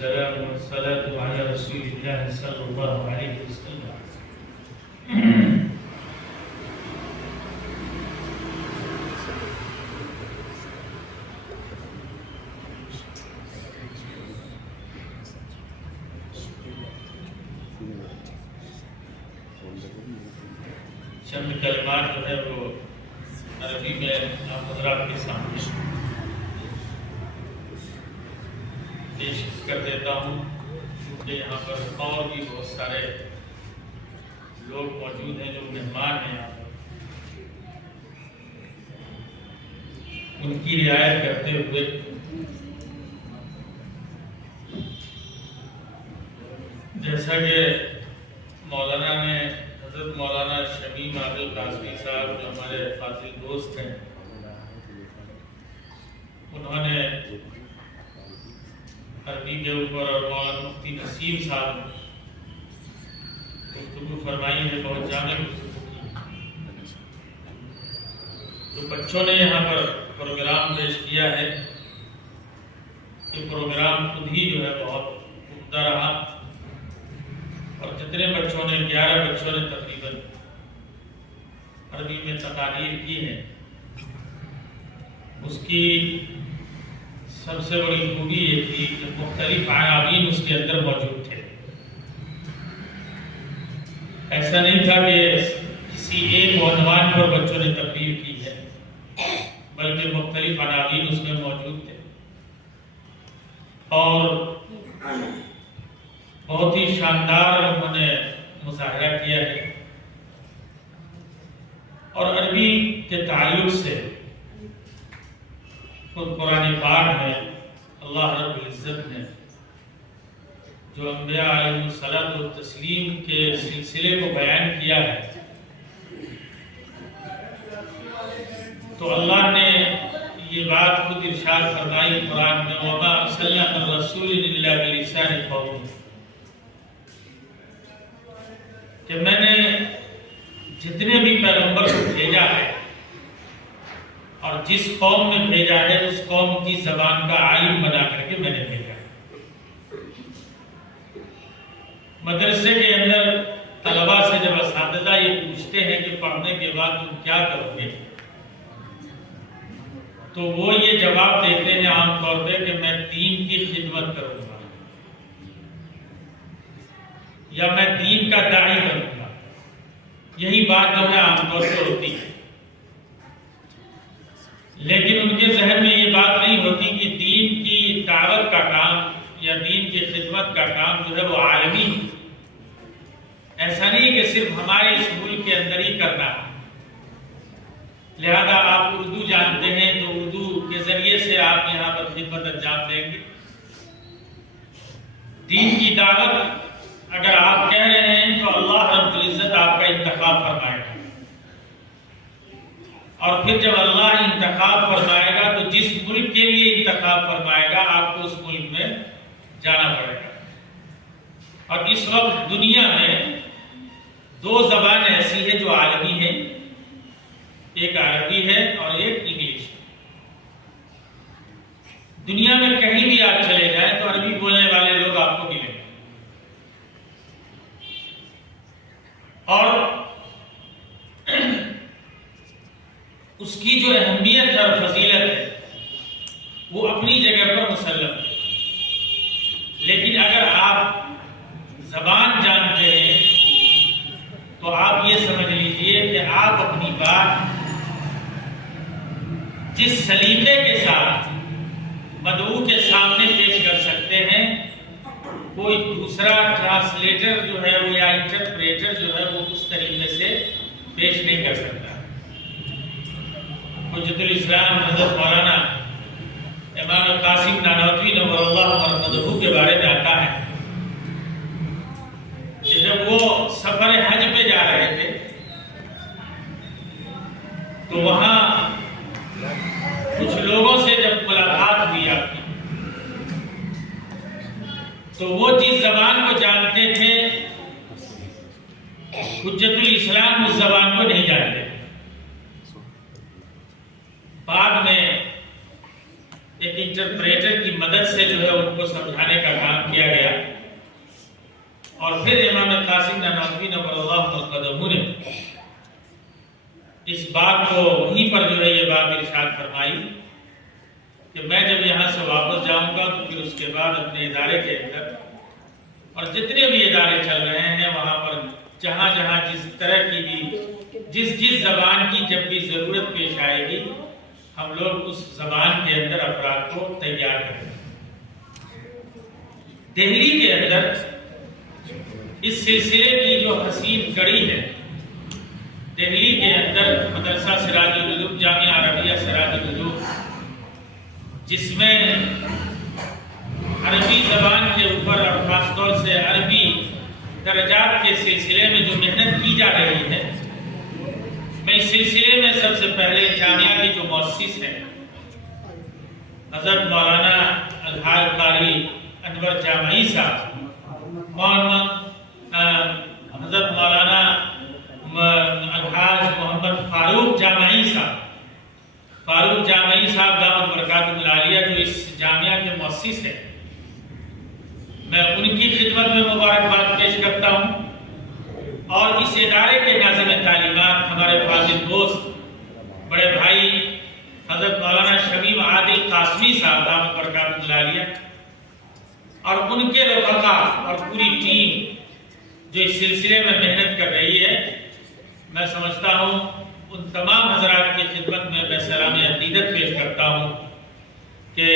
والسلام والصلاة على رسول الله صلى الله عليه وسلم. چند کلمات جو ہے وہ عربی میں آپ حضرات کے سامنے پیش کر دیتا ہوں، کیونکہ یہاں پر اور بھی بہت سارے لوگ موجود ہیں جو مہمان ہیں یہاں پر، ان کی رعایت کرتے ہوئے جیسا کہ مولانا نے حضرت مولانا شمیم عادل قاسمی صاحب جو ہمارے فاضل دوست ہیں، انہوں نے عربی کے اوپر اور مولانا مفتی نسیم صاحب نے گفتگو فرمائی ہے، بہت جامع گفتگو کی. جو بچوں نے یہاں پر پروگرام پیش کیا ہے، یہ پروگرام خود ہی جو ہے بہت عمدہ رہا، اور جتنے بچوں نے 11 بچوں نے تقریباً عربی میں تقاریر کی ہیں، اس کی سب سے بڑی خوبی یہ تھی کہ مختلف عناوین اس کے اندر موجود تھے. ایسا نہیں تھا کہ کسی ایک عنوان پر بچوں نے تقریر کی ہے، بلکہ مختلف عناوین اس میں موجود تھے، اور بہت ہی شاندار انہوں نے مظاہرہ کیا ہے. اور عربی کے تعلق سے خود قرآن پاک میں اللہ رب العزت نے جو انبیاء علیہ الصلوۃ والتسلیم کے سلسلے کو بیان کیا ہے، تو اللہ نے یہ بات خود ارشاد فرمائی قرآن میں، وَمَا أَرْسَلْنَا مِن رَّسُولٍ إِلَّا بِلِسَانِ قَوْمِهِ، کہ میں نے جتنے بھی پیغمبر کو بھیجا ہے اور جس قوم میں بھیجا ہے اس قوم کی زبان کا عالم بنا کر کے میں نے بھیجا ہے. مدرسے کے اندر طلباء سے جب اساتذہ یہ پوچھتے ہیں کہ پڑھنے کے بعد تم کیا کرو گے، تو وہ یہ جواب دیتے ہیں عام طور پہ کہ میں دین کی خدمت کروں گا، یا میں دین کا داعی بنوں گا. یہی بات جو ہے عام طور پہ ہوتی ہے، لیکن ان کے ذہن میں یہ بات نہیں ہوتی کہ دین کی دعوت کا کام یا دین کی خدمت کا کام جو ہے وہ عالمی ہے. ایسا نہیں کہ صرف ہمارے اس ملک کے اندر ہی کرنا ہے. لہذا آپ اردو جانتے ہیں تو اردو کے ذریعے سے آپ یہاں پر خدمت انجام دیں گے. دین کی دعوت اگر آپ کہہ رہے ہیں تو اللہ رب العزت آپ کا انتخاب فرمائے گا، اور پھر جب اللہ انتخاب فرمائے گا تو جس ملک کے لیے انتخاب فرمائے گا آپ کو اس ملک میں جانا پڑے گا. اور اس وقت دنیا میں 2 زبان ایسی ہے جو عالمی ہے، ایک عربی ہے اور ایک انگلش. دنیا میں کہیں بھی آپ چلے جائیں تو عربی بولنے والے لوگ آپ کو ملیں گے، اور اس کی جو اہمیت اور فضیلت ہے وہ اپنی جگہ پر مسلم ہے. لیکن اگر آپ زبان جانتے ہیں تو آپ یہ سمجھ لیجئے کہ آپ اپنی بات جس سلیقے کے ساتھ مدعو کے سامنے پیش کر سکتے ہیں، کوئی دوسرا ٹرانسلیٹر جو ہے وہ یا انٹرپریٹر جو ہے وہ اس طریقے سے پیش نہیں کر سکتا. حجت الاسلام حضرت مولانا امام قاسم نانوتوی نور اللہ مرقدہ کے بارے میں آتا ہے کہ جب وہ سفر حج پہ جا رہے تھے تو وہاں کچھ لوگوں سے جب ملاقات ہوئی آپ کی، تو وہ جس زبان کو جانتے تھے حجت الاسلام اس زبان کو نہیں جانتے. بعد میں ایک انٹرپریٹر کی مدد سے جو ہے ان کو سمجھانے کا کام کیا گیا، اور پھر امام قاسم نانوتوی نور اللہ مقدمہ نے اس بات کو وہیں پر جو ہے یہ بات ارشاد فرمائی کہ میں جب یہاں سے واپس جاؤں گا تو پھر اس کے بعد اپنے ادارے کے اندر اور جتنے بھی ادارے چل رہے ہیں وہاں پر جہاں جہاں جس طرح کی بھی جس زبان کی جب بھی ضرورت پیش آئے گی ہم لوگ اس زبان کے اندر افراد کو تیار کریں گے۔ دہلی کے اندر اس سلسلے کی جو حسین کڑی ہے، دہلی کے اندر مدرسہ سراج العلوم، جامعہ عربیہ سراج العلوم، جس میں عربی زبان کے اوپر اور خاص طور سے عربی درجات کے سلسلے میں جو محنت کی جا رہی ہے، میں اس سلسلے میں سب سے پہلے جامعہ کے جو مؤسس ہیں حضرت مولانا الحاج قاری انور جامعی صاحب، حضرت مولانا الحاج محمد فاروق جامعی صاحب دامت برکاتہ العالیہ جو اس جامعہ کے مؤسس ہیں، میں ان کی خدمت میں مبارکباد پیش کرتا ہوں، اور اس ادارے کے ناظم تعلیمات ہمارے فاضل دوست بڑے بھائی حضرت مولانا شمیم عادل قاسمی صاحب دامت برکاتہ العالیہ اور ان کے رفقا اور پوری ٹیم جو اس سلسلے میں محنت کر رہی ہے، میں سمجھتا ہوں ان تمام حضرات کی خدمت میں سلام عقیدت پیش کرتا ہوں کہ